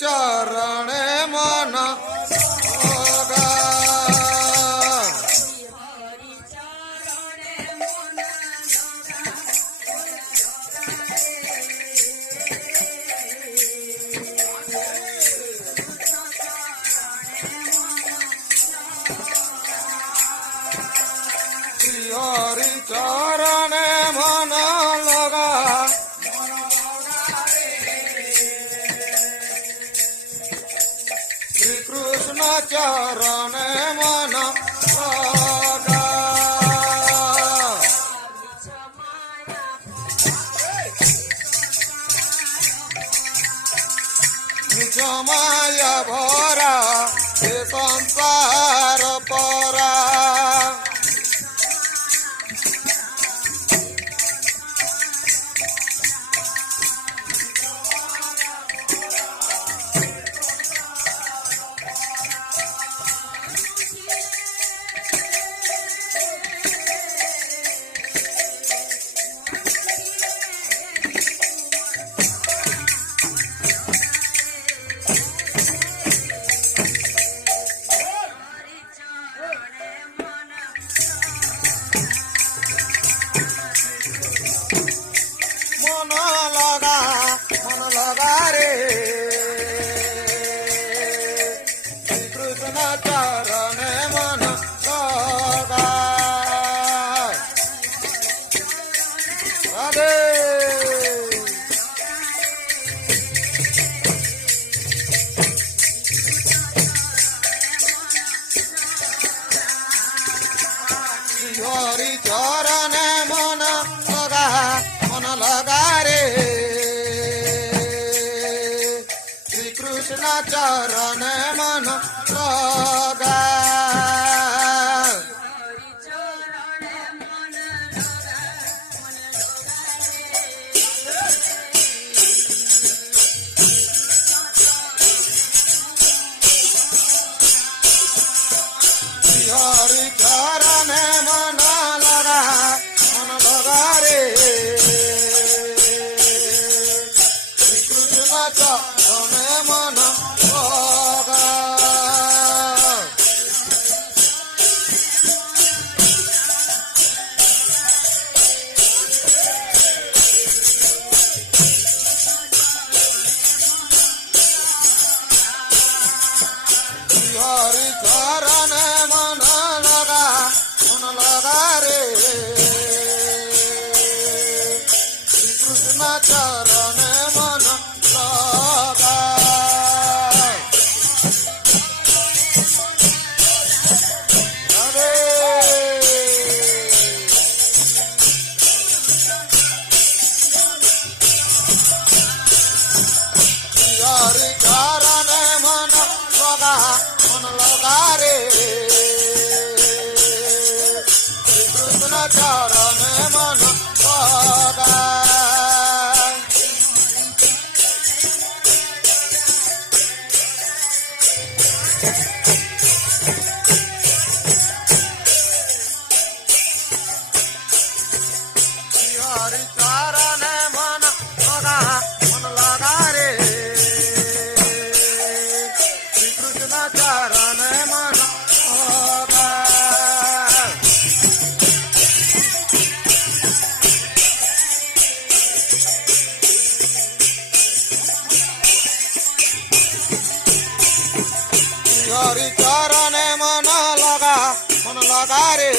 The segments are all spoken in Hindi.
चरणे मन लगा हरि चरणे मन लगा श्री कृष्ण चरणे मन लगा निज माया भरा हे संसार परा मन लगा रे श्री कृष्ण चरणे मन लगा राधे हरि चरणे मन लगा रे कृष्ण चरण मन लगा हरि चरण मन लगा रे कृष्ण चरण मन लगा हरि चरण मन लगा रे कृष्ण चरण मन लगा हरि चरण मन लगा रे कृष्ण चरण मन लगा हरि चरण मन लगा रे कृष्ण चरण मन लगा हरि चरण मन लगा रे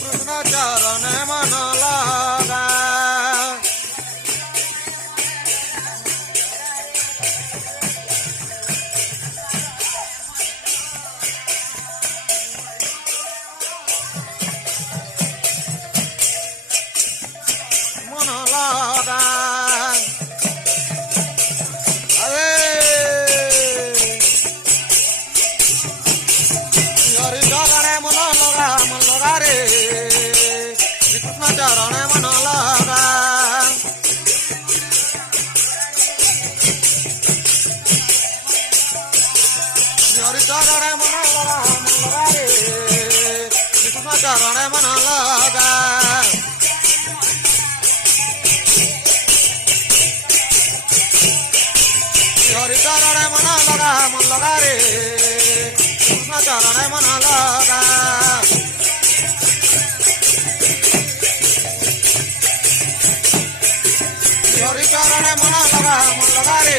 कृष्ण चरण मन लगा मन लगा हरि चरण मन लगा रे कृष्ण चरण मन लगा हरि चरण मन लगा रे कृष्ण चरण मन लगा ମନ ଲଗା ରେ କୃଷ୍ଣ ଚରଣେ ମନ ଲଗା ହରି ଚରଣେ ମନ ଲଗା ରେ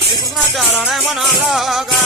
କୃଷ୍ଣ ଚରଣେ ମନ ଲଗା